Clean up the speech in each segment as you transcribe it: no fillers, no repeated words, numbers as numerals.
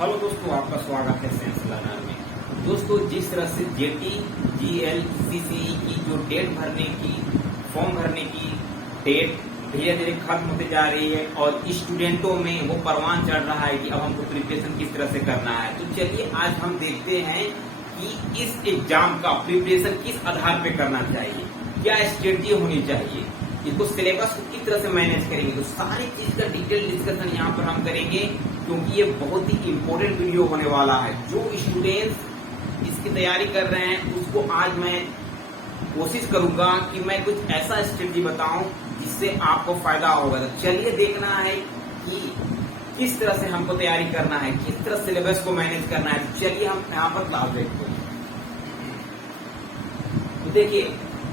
Hello दोस्तों, आपका स्वागत है साइंस लर्नर में। दोस्तों, जिस तरह से जेटी जीएल सीसीई की जो डेट भरने की फॉर्म भरने की डेट धीरे धीरे खत्म होते जा रही है और स्टूडेंटों में वो परवान चढ़ रहा है कि अब हमको प्रिपरेशन किस तरह से करना है। तो चलिए आज हम देखते हैं कि इस एग्जाम का प्रिपरेशन किस आधार पे करना चाहिए, क्या स्ट्रेटजी होनी चाहिए, इसको सिलेबस को किस तरह से मैनेज करेंगे। तो सारी चीज का डिटेल डिस्कशन यहाँ पर हम करेंगे, क्योंकि ये बहुत ही इम्पोर्टेंट वीडियो होने वाला है। जो स्टूडेंट्स इसकी तैयारी कर रहे हैं उसको आज मैं कोशिश करूंगा कि मैं कुछ ऐसा स्ट्रेटजी बताऊं जिससे आपको फायदा होगा। तो चलिए देखना है कि किस तरह से हमको तैयारी करना है, किस तरह सिलेबस को मैनेज करना है। तो चलिए हम यहाँ पर क्लास देखते हैं। तो देखिए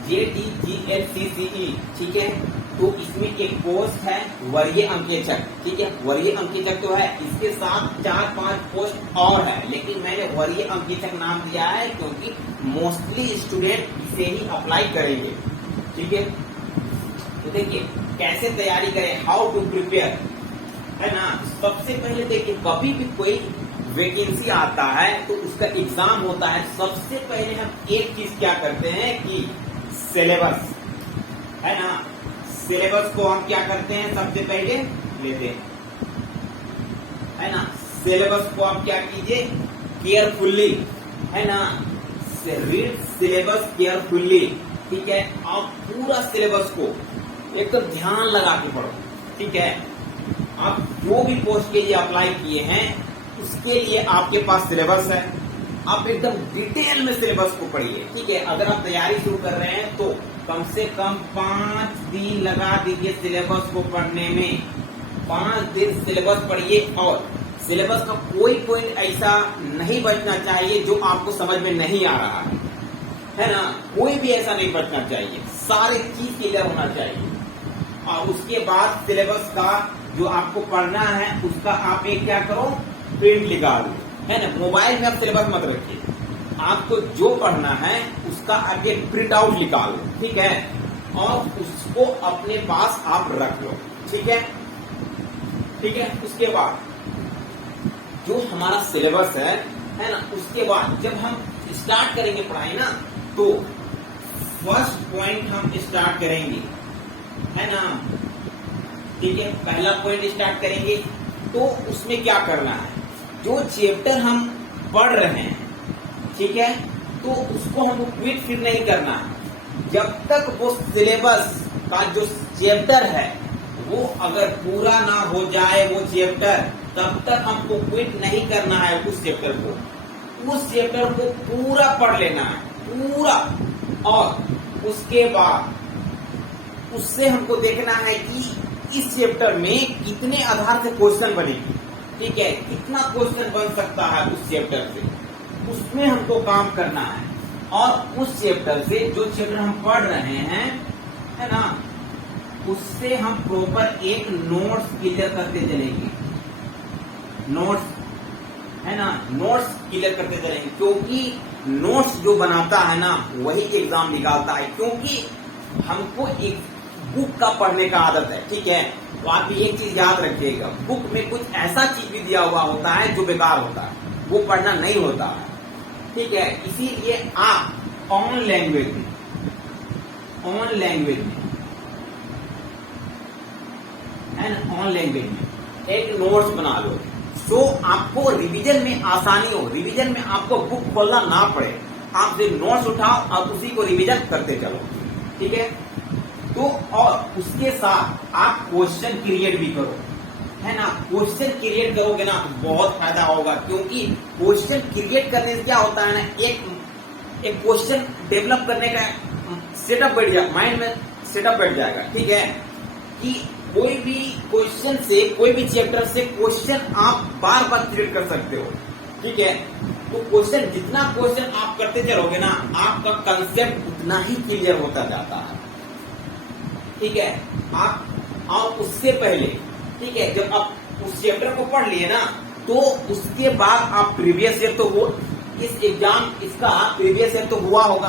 JTGLCCE, ठीक है, तो इसमें एक पोस्ट है वरीय अंकेक्षक, ठीक है। वरीय अंकेक्षक तो है, इसके साथ 4-5 पोस्ट और है, लेकिन मैंने वरीय अंकेक्षक नाम दिया है क्योंकि मोस्टली स्टूडेंट इसे ही अप्लाई करेंगे, ठीक है। तो देखिए कैसे तैयारी करें, हाउ टू प्रिपेयर, है ना। सबसे पहले देखिए कभी भी कोई वैकेंसी आता है तो उसका एग्जाम होता है। सबसे पहले हम एक चीज क्या करते हैं कि सिलेबस, है ना, सिलेबस को हम क्या करते हैं सबसे पहले लेते हैं, है ना। सिलेबस को आप क्या कीजिए केयरफुल्ली, है ना, रीड सिलेबस केयरफुल्ली, ठीक है। आप पूरा सिलेबस को एकदम ध्यान लगा के पढ़ो, ठीक है। आप जो भी पोस्ट के लिए अप्लाई किए हैं उसके लिए आपके पास सिलेबस है, आप एकदम डिटेल में सिलेबस को पढ़िए, ठीक है। अगर आप तैयारी शुरू कर रहे हैं तो कम से कम 5 दिन लगा दीजिए सिलेबस को पढ़ने में। 5 दिन सिलेबस पढ़िए और सिलेबस का कोई पॉइंट ऐसा नहीं बचना चाहिए जो आपको समझ में नहीं आ रहा है ना। कोई भी ऐसा नहीं बचना चाहिए, सारे चीज क्लियर होना चाहिए। और उसके बाद सिलेबस का जो आपको पढ़ना है उसका आप एक क्या करो, प्रिंट निकाल लो, है ना। मोबाइल में आप सिलेबस मत रखिए, आपको जो पढ़ना है उसका आगे प्रिंट आउट निकालो, ठीक है, और उसको अपने पास आप रख लो, ठीक है, ठीक है। उसके बाद जो हमारा सिलेबस है ना, उसके बाद जब हम स्टार्ट करेंगे पढ़ाई ना, तो फर्स्ट पॉइंट हम स्टार्ट करेंगे, है ना, ठीक है। पहला पॉइंट स्टार्ट करेंगे तो उसमें क्या करना है, जो चैप्टर हम पढ़ रहे हैं, ठीक है, तो उसको हमको क्विट फिर नहीं करना है। जब तक वो सिलेबस का जो चैप्टर है वो अगर पूरा ना हो जाए वो चैप्टर, तब तक हमको क्विट नहीं करना है। उस चैप्टर को पूरा पढ़ लेना है, पूरा। और उसके बाद उससे हमको देखना है कि इस चैप्टर में कितने आधार से क्वेश्चन बनेगी, ठीक है, कितना क्वेश्चन बन सकता है उस चैप्टर से, उसमें हमको काम करना है। और उस चैप्टर से जो चैप्टर हम पढ़ रहे हैं, है ना, उससे हम प्रॉपर एक नोट्स क्लियर करते चलेंगे, नोट्स, है ना, नोट्स क्लियर करते चलेंगे। क्योंकि नोट्स जो बनाता है ना वही एग्जाम निकालता है, क्योंकि हमको एक बुक का पढ़ने का आदत है, ठीक है। तो आप एक चीज याद रखिएगा, बुक में कुछ ऐसा चीज भी दिया हुआ होता है जो बेकार होता है, वो पढ़ना नहीं होता है, ठीक है। इसीलिए आप ऑन लैंग्वेज में है ना, ऑन लैंग्वेज में एक नोट्स बना लो, सो आपको रिवीजन में आसानी हो, रिवीजन में आपको बुक खोलना ना पड़े, आप सिर्फ नोट्स उठाओ और उसी को रिवीजन करते चलो, ठीक है। तो और उसके साथ आप क्वेश्चन क्रिएट भी करो, है ना। क्वेश्चन क्रिएट करोगे ना तो बहुत फायदा होगा, क्योंकि क्वेश्चन क्रिएट करने से क्या होता है ना, एक क्वेश्चन डेवलप करने का सेटअप बैठ जाएगा, माइंड में सेटअप बैठ जाएगा, ठीक है, कि कोई भी क्वेश्चन से, कोई भी चैप्टर से क्वेश्चन आप बार बार क्रिएट कर सकते हो, ठीक है। तो क्वेश्चन, जितना क्वेश्चन आप करते चलोगे ना, आपका कंसेप्ट उतना ही क्लियर होता जाता है, ठीक है। आप और उससे पहले, ठीक है, जब आप उस चैप्टर को पढ़ लिए ना, तो उसके बाद आप प्रीवियस ईयर, तो वो इस एग्जाम, इसका प्रीवियस ईयर तो हुआ होगा,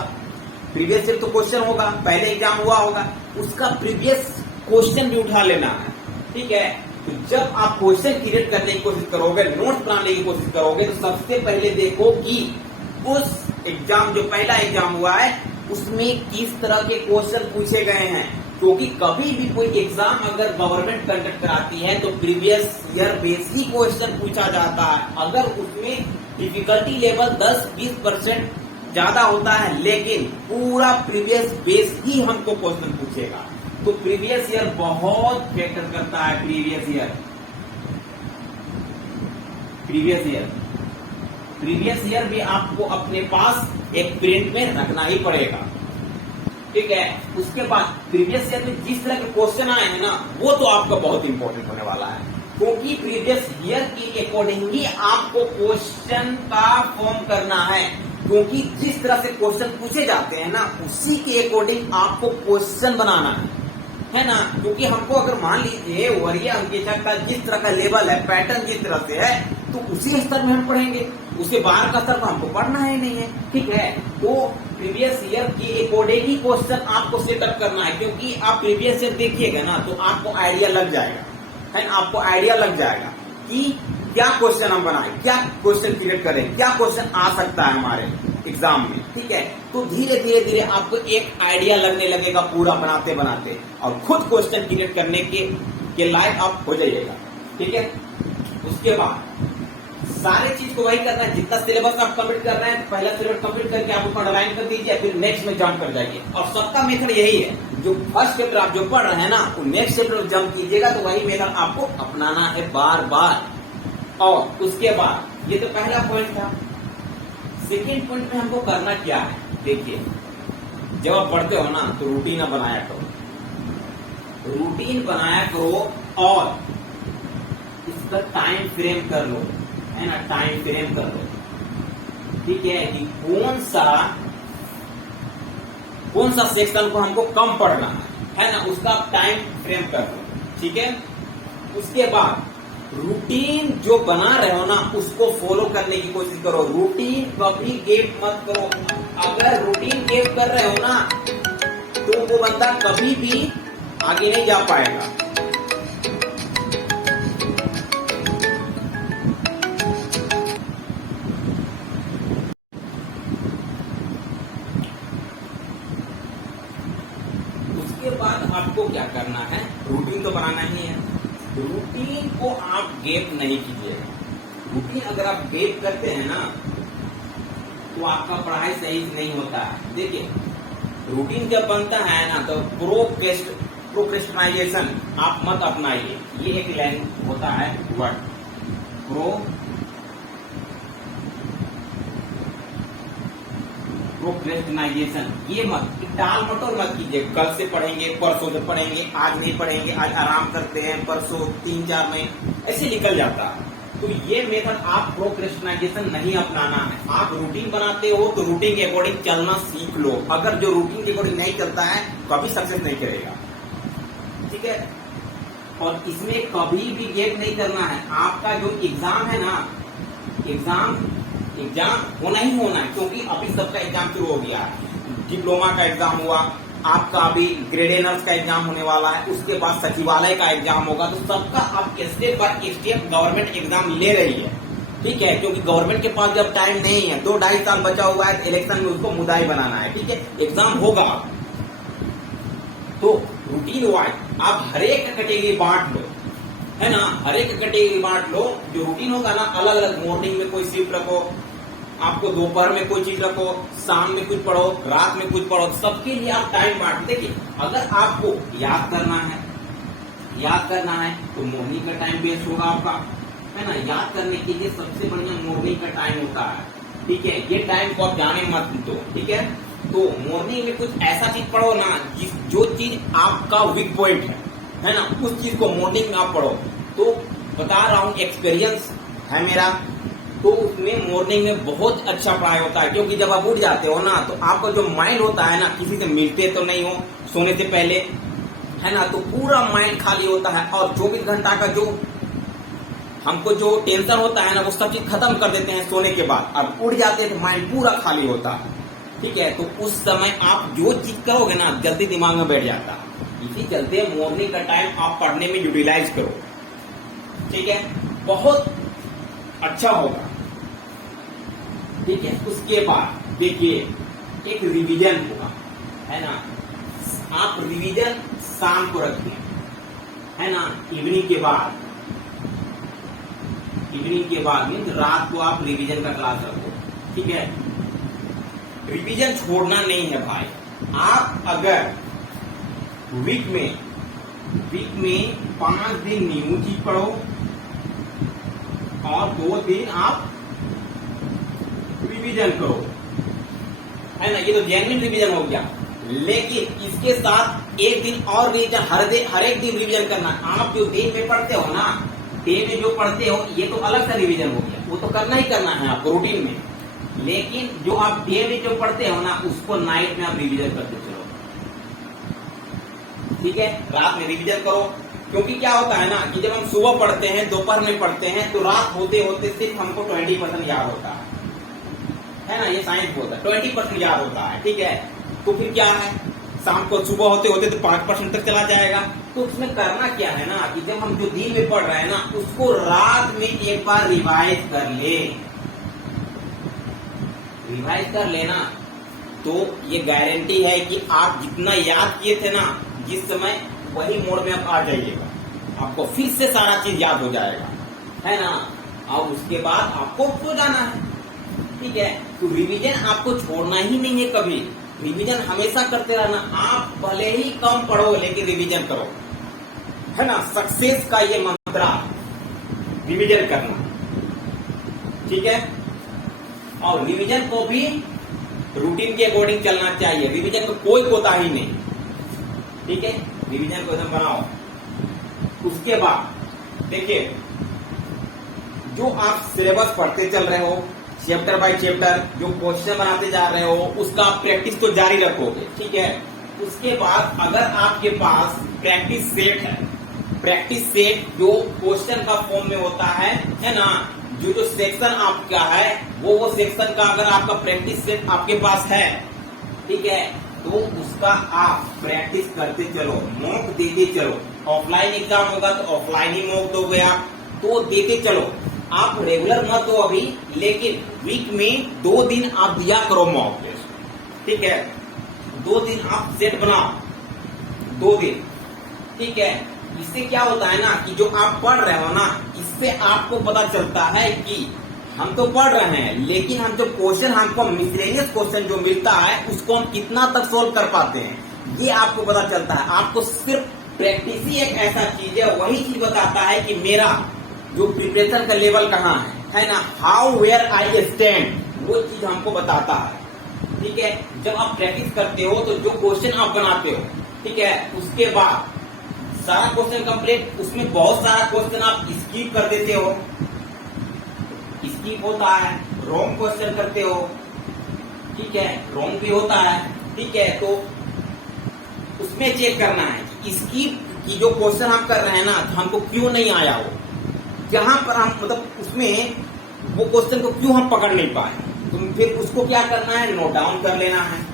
प्रीवियस ईयर तो क्वेश्चन होगा, पहले एग्जाम हुआ होगा, उसका प्रीवियस क्वेश्चन भी उठा लेना है, ठीक है। तो जब आप क्वेश्चन क्रिएट करने की कोशिश करोगे, नोट्स बनाने की कोशिश करोगे, तो सबसे पहले देखो कि उस एग्जाम जो पहला एग्जाम हुआ है उसमें किस तरह के क्वेश्चन पूछे गए हैं। क्योंकि कभी भी कोई एग्जाम अगर गवर्नमेंट कंडक्ट कराती है तो प्रीवियस ईयर बेस ही क्वेश्चन पूछा जाता है। अगर उसमें डिफिकल्टी लेवल 10-20% ज्यादा होता है, लेकिन पूरा प्रीवियस बेस ही हमको क्वेश्चन पूछेगा। तो प्रीवियस ईयर बहुत फैक्टर करता है। प्रीवियस ईयर भी आपको अपने पास एक प्रिंट में रखना ही पड़ेगा, ठीक है। उसके बाद प्रीवियस ईयर में जिस तरह के क्वेश्चन आए हैं ना, वो तो आपका बहुत इंपॉर्टेंट होने वाला है। क्योंकि प्रीवियस ईयर के अकॉर्डिंग ही आपको क्वेश्चन का फॉर्म करना है। क्योंकि जिस तरह से क्वेश्चन पूछे जाते हैं ना, उसी के अकॉर्डिंग आपको क्वेश्चन बनाना है ना। क्योंकि हमको अगर मान लीजिए वरीय अंकेक्षक का जिस तरह का लेवल है, पैटर्न जिस तरह से है, तो उसी स्तर में हम पढ़ेंगे। उसके बाहर का स्तर तो हमको पढ़ना ही नहीं है, ठीक है। तो प्रीवियस ईयर के अकॉर्डिंग ही क्वेश्चन आपको सेटअप करना है। क्योंकि आप प्रीवियस ईयर देखिएगा ना, तो आपको आइडिया लग जाएगा, है ना। आपको आइडिया लग जाएगा कि क्या क्वेश्चन हम बनाएं, क्या क्वेश्चन क्रिएट करें, क्या क्वेश्चन आ सकता है हमारे एग्जाम में, ठीक है। तो धीरे धीरे आपको एक आइडिया लगने लगेगा पूरा बनाते बनाते, और खुद क्वेश्चन क्रिएट करने के लायक आप हो जाइएगा, ठीक है। उसके बाद सारे चीज को वही करना है। जितना सिलेबस आप कंप्लीट कर रहे हैं, पहला सिलेबस कंप्लीट करके आप उसको अंडरलाइन कर दीजिए, फिर नेक्स्ट में जंप कर जाइए। और सबका मेथड यही है, जो फर्स्ट चैप्टर आप जो पढ़ रहे हैं ना, वो नेक्स्ट चैप्टर में जंप कीजिएगा। तो वही मेथड आपको अपनाना है बार बार। और उसके बाद ये तो पहला पॉइंट था। सेकेंड पॉइंट में हमको करना क्या है, देखिए, जब आप पढ़ते हो ना, तो रूटीन बनाया करो, और इसका टाइम फ्रेम कर लो, है ना। टाइम फ्रेम कर लो, ठीक है, कि कौन सा सेक्शन को हमको कम पढ़ना है ना, उसका टाइम फ्रेम कर लो, ठीक है। उसके बाद रूटीन जो बना रहे हो ना, उसको फॉलो करने की कोशिश करो। रूटीन कभी गैप मत करो। अगर रूटीन गैप कर रहे हो ना, तो वो बंदा कभी भी आगे नहीं जा पाएगा। उसके बाद आपको क्या करना है, रूटीन तो बनाना ही है। रूटीन को आप गैप नहीं कीजिएगा। रूटीन अगर आप गैप करते हैं ना, तो आपका पढ़ाई सही से नहीं होता है। देखिए, रूटीन जब बनता है ना, तो प्रोक्रेस्टिनेशन आप मत अपनाइए। ये एक लाइन होता है वर्ड, प्रोक्रेस्टिनेशन। ये मत, टाल मटोल मत कीजिए। कल से पढ़ेंगे, परसों से पढ़ेंगे, आज नहीं पढ़ेंगे, आज आराम करते हैं, परसों 3-4 महीने ऐसे निकल जाता है। तो ये मेथड आप प्रोक्रेस्टिनेशन नहीं अपनाना है। आप रूटीन बनाते हो तो रूटीन के अकॉर्डिंग चलना सीख लो। अगर जो रूटीन के अकॉर्डिंग नहीं चलता है, कभी सक्सेस नहीं करेगा, ठीक है। और इसमें कभी भी गैप नहीं करना है। आपका जो एग्जाम है ना, एग्जाम होना ही होना है। क्योंकि अभी सबका एग्जाम शुरू हो गया है। डिप्लोमा का एग्जाम हुआ, आपका अभी ग्रेड एनर्स का एग्जाम होने वाला है, उसके बाद सचिवालय का एग्जाम होगा। तो सबका अब step by step government exam ले रही है, ठीक है। क्योंकि गवर्नमेंट के पास जब टाइम नहीं है, 2-2.5 साल बचा हुआ है, इलेक्शन में उसको मुद्दा ही बनाना है, ठीक है। एग्जाम होगा, तो रूटीन वाइज आप हर एक कैटेगरी बांट लो, है ना। हर एक कैटेगरी बांट लो। जो रूटीन होगा ना, अलग अलग मॉर्निंग में कोई शिफ्ट रखो, आपको दोपहर में कोई चीज रखो, शाम में कुछ पढ़ो, रात में कुछ पढ़ो। सबके लिए आप टाइम बांट। देखिए, अगर आपको याद करना है तो मॉर्निंग का टाइम बेस्ट होगा आपका, है ना। याद करने के लिए सबसे बढ़िया मॉर्निंग का टाइम होता है, ठीक है। ये टाइम को आप जाने मत दो, ठीक है। तो मॉर्निंग में कुछ ऐसा चीज पढ़ो ना, जो चीज आपका वीक पॉइंट है ना, उस चीज को मॉर्निंग में आप पढ़ो। तो बता रहा हूँ, एक्सपीरियंस है मेरा, तो उसमें मॉर्निंग में बहुत अच्छा पढ़ाई होता है। क्योंकि जब आप उठ जाते हो ना, तो आपका जो माइंड होता है ना, किसी से मिलते तो नहीं हो सोने से पहले, है ना, तो पूरा माइंड खाली होता है। और 24 घंटा का जो हमको जो टेंशन होता है ना, वो सब चीज खत्म कर देते हैं सोने के बाद। अब उठ जाते हैं तो माइंड पूरा खाली होता है, ठीक है। तो उस समय आप जो चीज करोगे ना, जल्दी दिमाग में बैठ जाता है। इसी चलते मॉर्निंग का टाइम आप पढ़ने में यूटिलाइज करो, ठीक है, बहुत अच्छा होगा। ठीक है, उसके बाद देखिए एक रिवीजन होगा, है ना। आप रिवीजन शाम को रखिए, है ना, इवनिंग के बाद मीन्स रात को आप रिवीजन का क्लास रखो। ठीक है, रिवीजन छोड़ना नहीं है भाई। आप अगर वीक में 5 दिन न्यू चीज पढ़ो और 2 दिन आप रिवीजन करो, है ना, ये तो जेन्युइन रिवीजन हो गया। लेकिन इसके साथ एक दिन और रिवीजन, हर एक दिन रिवीजन करना। आप जो डे में पढ़ते हो ना, डे में जो पढ़ते हो ये तो अलग सा रिवीजन हो गया, वो तो करना ही करना है आपको रूटीन में। लेकिन जो आप डे में जो पढ़ते हो ना, उसको नाइट में आप रिवीजन करते चलो। ठीक है, रात में रिवीजन करो, क्योंकि क्या होता है ना कि जब हम सुबह पढ़ते हैं, दोपहर में पढ़ते हैं, तो रात होते होते सिर्फ हमको 20% याद होता है ना, ये साइंस बोलता है 20% याद होता है। ठीक है, तो फिर क्या है, शाम को सुबह होते होते तो 5% तक चला जाएगा। तो उसमें करना क्या है ना कि जब हम जो दिन में पढ़ रहे हैं ना, उसको रात में एक बार रिवाइज कर लेना, तो ये गारंटी है कि आप जितना याद किए थे ना जिस समय, वही मोड में आप आ जाइएगा, आपको फिर से सारा चीज याद हो जाएगा, है ना। और उसके बाद आपको सो जाना है। ठीक है, तो रिवीजन आपको छोड़ना ही नहीं है कभी, रिवीजन हमेशा करते रहना। आप भले ही कम पढ़ो लेकिन रिवीजन करो, है ना। सक्सेस का ये मंत्र, रिवीजन करना। ठीक है, और रिवीजन को भी रूटीन के अकॉर्डिंग चलना चाहिए, रिवीजन में कोई कोताही नहीं। ठीक है, रिवीजन को एकदम बनाओ। उसके बाद देखिए, जो आप सिलेबस पढ़ते चल रहे हो, चैप्टर बाय चैप्टर जो क्वेश्चन बनाते जा रहे हो, उसका आप प्रैक्टिस तो जारी रखोगे। ठीक है, उसके बाद अगर आपके पास प्रैक्टिस सेट है, प्रैक्टिस सेट जो क्वेश्चन का फॉर्म में होता है ना, जो सेक्शन आपका है वो सेक्शन का अगर आपका प्रैक्टिस सेट आपके पास है, ठीक है, तो उसका आप प्रैक्टिस करते चलो, मॉक देते चलो। ऑफलाइन एग्जाम होगा तो ऑफलाइन ही मॉक दोगे आप, तो देते चलो। आप रेगुलर मत दो अभी, लेकिन वीक में 2 दिन आप दिया करो मॉक टेस्ट। ठीक है, 2 दिन आप सेट बनाओ, 2 दिन। ठीक है, इससे क्या होता है ना कि जो आप पढ़ रहे हो ना, इससे आपको पता चलता है कि हम तो पढ़ रहे हैं, लेकिन हम जो क्वेश्चन हमको मिसलेनियस क्वेश्चन जो मिलता है उसको हम कितना तक सोल्व कर पाते हैं, ये आपको पता चलता है। आपको सिर्फ प्रैक्टिस ही एक ऐसा चीज है, वही चीज बताता है कि मेरा जो प्रिपरेशन का लेवल कहाँ है ना, हाउ वेयर आई स्टैंड, वो चीज हमको बताता है। ठीक है, जब आप प्रैक्टिस करते हो तो जो क्वेश्चन आप बनाते हो, ठीक है, उसके बाद सारा क्वेश्चन कंप्लीट, उसमें बहुत सारा क्वेश्चन आप स्किप कर देते हो, स्किप होता है, रॉन्ग क्वेश्चन करते हो। ठीक है, रॉन्ग भी होता है। ठीक है, तो उसमें चेक करना है कि स्किप की जो क्वेश्चन हम कर रहे हैं ना, हमको क्यों नहीं आया हो, जहां पर हम मतलब उसमें वो क्वेश्चन को क्यों हम पकड़ नहीं पाए, तो फिर उसको क्या करना है, नोट डाउन कर लेना है।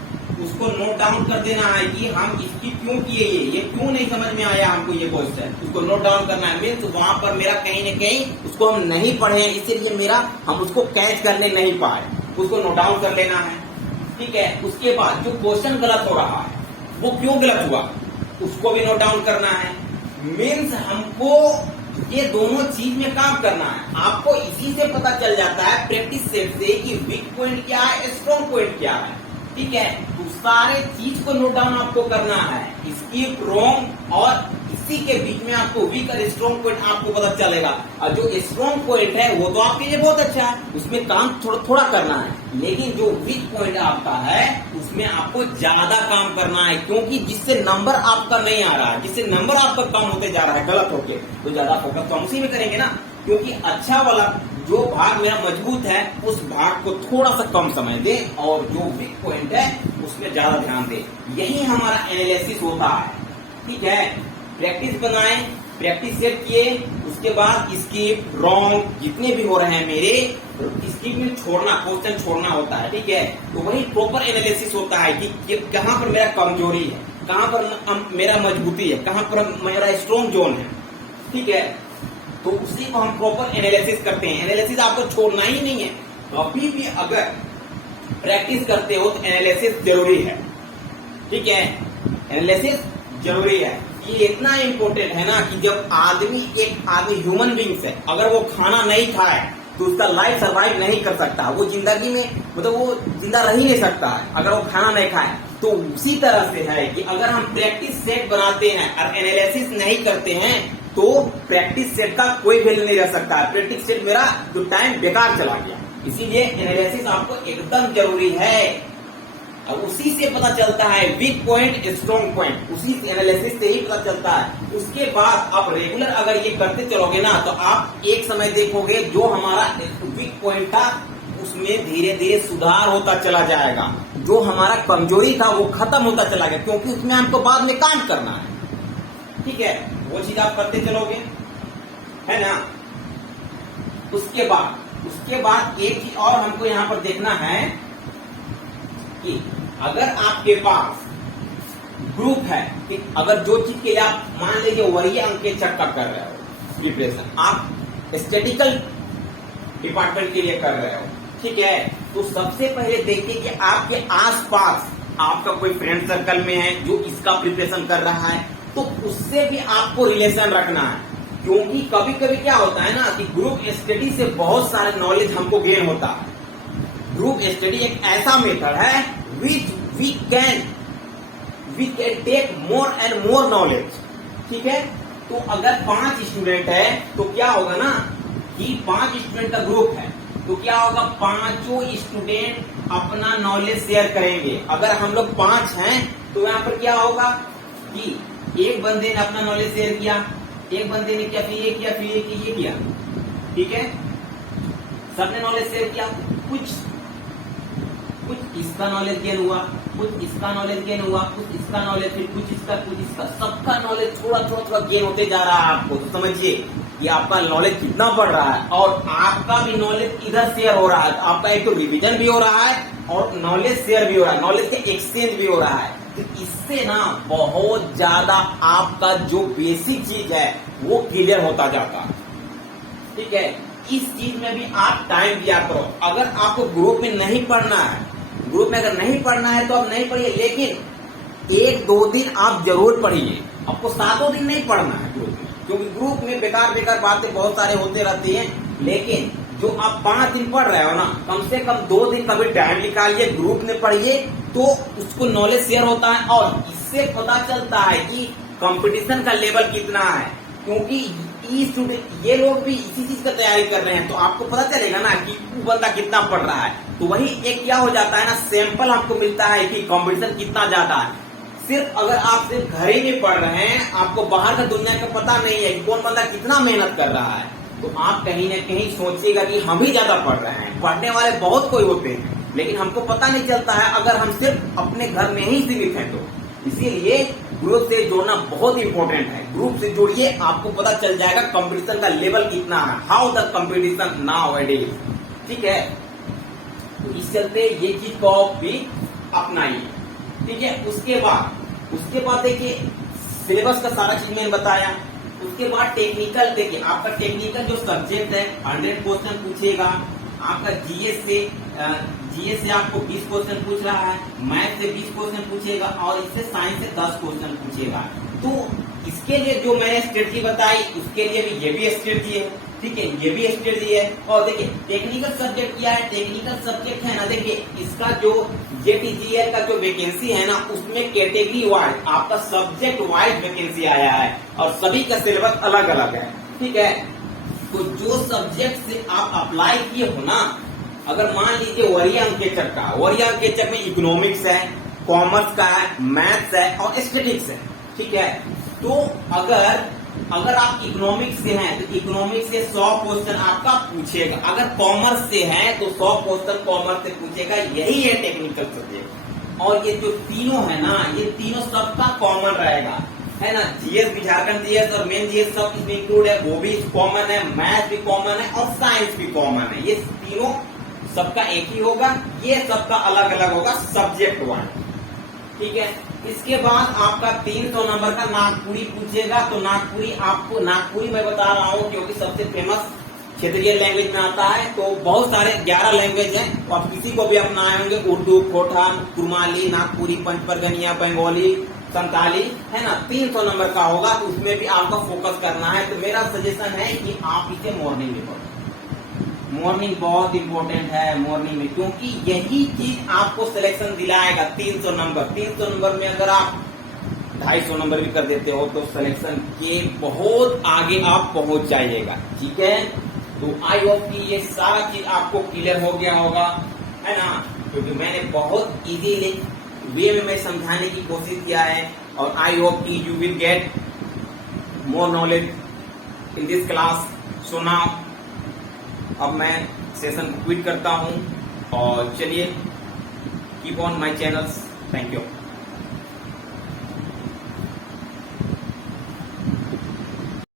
उसको नोट डाउन कर देना है कि हम इसकी क्यों किए, ये क्यों नहीं समझ में आया हमको ये क्वेश्चन, उसको नोट डाउन करना है। मीन्स वहां पर मेरा कहीं न कहीं उसको हम नहीं पढ़े, इसीलिए मेरा हम उसको कैच करने नहीं पाए, उसको नोट डाउन कर लेना है। ठीक है, उसके बाद जो क्वेश्चन गलत हो रहा है वो क्यों गलत हुआ, उसको भी नोट डाउन करना है। मीन्स हमको ये दोनों चीज में काम करना है। आपको इसी से पता चल जाता है प्रैक्टिस सेट से कि वीक पॉइंट क्या है, स्ट्रॉन्ग पॉइंट क्या है। ठीक है, तो सारे चीज को नोट डाउन आपको करना है, स्किप, रॉन्ग, और इसी के बीच में आपको वीक और स्ट्रॉन्ग पॉइंट आपको पता चलेगा। और जो स्ट्रॉन्ग पॉइंट है वो तो आपके लिए बहुत अच्छा है, उसमें काम थोड़ा थोड़ा करना है, लेकिन जो वीक पॉइंट आपका है उसमें आपको ज्यादा काम करना है, क्योंकि जिससे नंबर आपका नहीं आ रहा है, जिससे नंबर आपका कम होते जा रहा है गलत होके, तो ज्यादा फोकस तो हम उसी में करेंगे ना। क्योंकि अच्छा वाला जो भाग मेरा मजबूत है उस भाग को थोड़ा सा कम समय दे, और जो वीक पॉइंट है उसमें ज्यादा ध्यान दे। यही हमारा एनालिसिस होता है। ठीक है, प्रैक्टिस बनाएं, प्रैक्टिस सेट किए, उसके बाद स्किप, रॉन्ग जितने भी हो रहे हैं मेरे, स्किप में छोड़ना, क्वेश्चन छोड़ना होता है। ठीक है, तो वही प्रॉपर एनालिसिस होता है कि कहाँ पर मेरा कमजोरी है, कहाँ पर मेरा मजबूती है, कहाँ पर मेरा स्ट्रॉन्ग जोन है। ठीक है, तो उसी को हम प्रॉपर एनालिसिस करते हैं। एनालिसिस आपको छोड़ना ही नहीं है, कभी भी अगर प्रैक्टिस करते हो तो एनालिसिस जरूरी है, ठीक है, एनालिसिस जरूरी है। ये इतना इंपॉर्टेंट है ना कि जब एक आदमी ह्यूमन बींग्स है, अगर वो खाना नहीं खाए तो उसका लाइफ सर्वाइव नहीं कर सकता, वो जिंदगी में मतलब वो जिंदा रह ही नहीं सकता है अगर वो खाना नहीं खाए। तो उसी तरह से है कि अगर हम प्रैक्टिस सेट बनाते हैं और एनालिसिस नहीं करते हैं तो प्रैक्टिस सेट का कोई वैल्यू नहीं रह सकता है। प्रैक्टिस सेट मेरा जो टाइम बेकार चला गया, इसीलिए एनालिसिस आपको एकदम जरूरी है। अब उसी से पता चलता है वीक पॉइंट स्ट्रॉन्ग पॉइंट, उसी एनालिसिस से ही पता चलता है। उसके बाद आप रेगुलर अगर ये करते चलोगे ना तो आप एक समय देखोगे जो हमारा वीक पॉइंट था उसमें धीरे धीरे सुधार होता चला जाएगा, जो हमारा कमजोरी था वो खत्म होता चला गया, क्योंकि उसमें हमको बाद में काम करना है, ठीक है, वो चीज आप करते चलोगे, है ना। उसके बाद एक चीज और हमको यहाँ पर देखना है कि अगर आपके पास ग्रुप है कि अगर जो चीज के लिए आप मान लीजिए वरीय अंकेक्षक का कर रहे हो प्रिपरेशन, आप स्टैटिकल डिपार्टमेंट के लिए कर रहे हो, ठीक है, तो सबसे पहले देखिए कि आपके आसपास आपका कोई फ्रेंड सर्कल में है जो इसका प्रिपरेशन कर रहा है, तो उससे भी आपको रिलेशन रखना है। क्योंकि कभी कभी क्या होता है ना कि ग्रुप स्टडी से बहुत सारे नॉलेज हमको गेन होता है। ग्रुप स्टडी एक ऐसा मेथड है which we can take more and more knowledge, ठीक है। तो अगर 5 स्टूडेंट है तो क्या होगा ना कि 5 स्टूडेंट का ग्रुप है तो क्या होगा, 5 स्टूडेंट अपना नॉलेज शेयर करेंगे। अगर हम लोग 5 हैं तो यहाँ पर क्या होगा कि एक बंदे ने अपना नॉलेज शेयर किया, एक बंदे ने क्या फिर ये किया, फिर ये किया, ठीक है, सबने नॉलेज शेयर किया, कुछ इसका नॉलेज गेन हुआ, कुछ इसका नॉलेज गेन हुआ, कुछ इसका नॉलेज, फिर कुछ इसका, सबका नॉलेज थोड़ा गेन होते जा रहा है आपको। तो समझिए कि आपका नॉलेज कितना बढ़ रहा है और आपका भी नॉलेज इधर शेयर हो रहा है। आपका एक तो रिवीजन भी हो रहा है और नॉलेज शेयर भी हो रहा है, नॉलेज के एक्सचेंज भी हो रहा है। तो इससे ना बहुत ज्यादा आपका जो बेसिक चीज है वो क्लियर होता जाता है, ठीक है। इस चीज में भी आप टाइम दिया करो। अगर आपको ग्रुप में नहीं पढ़ना है, ग्रुप में अगर नहीं पढ़ना है तो आप नहीं पढ़िए, लेकिन 1-2 दिन आप जरूर पढ़िए। आपको 7 दिन नहीं पढ़ना है ग्रुप में, क्योंकि ग्रुप में बेकार बातें बहुत सारे होते रहती हैं। लेकिन जो आप 5 दिन पढ़ रहे हो ना, कम से कम 2 दिन का भी टाइम निकालिए, ग्रुप में पढ़िए, तो उसको नॉलेज शेयर होता है और इससे पता चलता है कि कंपटीशन का लेवल कितना है। क्योंकि ये लोग भी इसी चीज का तैयारी कर रहे हैं, तो आपको पता चलेगा ना कि वो बंदा कितना पढ़ रहा है। तो वही एक क्या हो जाता है ना, सैंपल आपको मिलता है कि कंपटीशन कितना ज्यादा है। सिर्फ अगर आप सिर्फ घर ही में पढ़ रहे हैं, आपको बाहर का दुनिया का पता नहीं है कि कौन बंदा कितना मेहनत कर रहा है, तो आप कहीं ना कहीं सोचिएगा कि हम ही ज्यादा पढ़ रहे हैं। पढ़ने वाले बहुत कोई होते हैं, लेकिन हमको पता नहीं चलता है अगर हम सिर्फ अपने घर में ही सीमित हैं। तो इसीलिए ग्रुप से जोड़ना बहुत इंपॉर्टेंट है। ग्रुप से जुड़िए, आपको पता चल जाएगा कंपटीशन का लेवल कितना है, how the competition now A days, ठीक है। तो इस चलते ये चीज को भी अपनाइए, ठीक है। उसके बाद देखिए सिलेबस का सारा चीज मैंने बताया। उसके बाद टेक्निकल, देखिए आपका टेक्निकल जो सब्जेक्ट है 100 क्वेश्चन पूछेगा। आपका जीएस से आपको 20 क्वेश्चन पूछ रहा है, मैथ से 20 क्वेश्चन पूछेगा और इससे साइंस से 10 क्वेश्चन पूछेगा। तो इसके लिए जो मैंने स्ट्रेटजी बताई उसके लिए भी ये भी स्ट्रेटजी है, ठीक है, ये भी स्ट्रेटजी है। और देखिए टेक्निकल सब्जेक्ट क्या है, टेक्निकल सब्जेक्ट है ना, देखिए इसका जो जेटीजीएल का जो वैकेंसी है ना, उसमें कैटेगरी वाइज आपका सब्जेक्ट वाइज वैकेंसी आया है और सभी का सिलेबस अलग अलग है, ठीक है। तो जो सब्जेक्ट से आप अप्लाई किए हो ना, अगर मान लीजिए वरीय अंकेक्षक में इकोनॉमिक्स है, कॉमर्स का है, मैथ्स है और स्टैटिस्टिक्स है, ठीक है। तो अगर आप इकोनॉमिक्स से हैं तो इकोनॉमिक्स से 100 क्वेश्चन आपका पूछेगा। अगर कॉमर्स से हैं तो 100 क्वेश्चन कॉमर्स से पूछेगा। यही है टेक्निकल सब्जेक्ट। और ये जो तीनों है ना, ये तीनों सबका कॉमन रहेगा, है ना। जीएस भी, झारखंड जीएस और मेन जीएस सब इसमें इंक्लूड है, वो भी कॉमन है, मैथ भी कॉमन है और साइंस भी कॉमन है। ये तीनों सबका एक ही होगा, ये सबका अलग अलग होगा सब्जेक्ट वाइज, ठीक है। इसके बाद आपका 300 नंबर का नागपुरी पूछेगा। तो नागपुरी आपको, नागपुरी मैं बता रहा हूँ क्योंकि सबसे फेमस क्षेत्रीय लैंग्वेज में आता है। तो बहुत सारे 11 लैंग्वेज हैं, तो आप किसी को भी अपनाए होंगे, उर्दू, खोठान, कुरमाली, नागपुरी, पंचपरगनिया, बंगाली, संताली, है ना। 300 नंबर का होगा, तो उसमें भी आपको फोकस करना है। तो मेरा सजेशन है कि आप इसे मॉर्निंग में पढ़ो। मॉर्निंग बहुत इंपॉर्टेंट है मॉर्निंग में, क्योंकि यही चीज आपको सिलेक्शन दिलाएगा। 300 नंबर में अगर आप 250 नंबर भी कर देते हो तो सिलेक्शन के बहुत आगे आप पहुंच जाइएगा। ठीक है, तो आई होप कि ये सारा चीज आपको क्लियर हो गया होगा, है ना। क्योंकि मैंने बहुत इजीली वे में मैं समझाने की कोशिश किया है, और आई होप कि you will get more knowledge in this class. So now अब मैं सेशन को क्विट करता हूं, और चलिए keep on my channels. Thank you.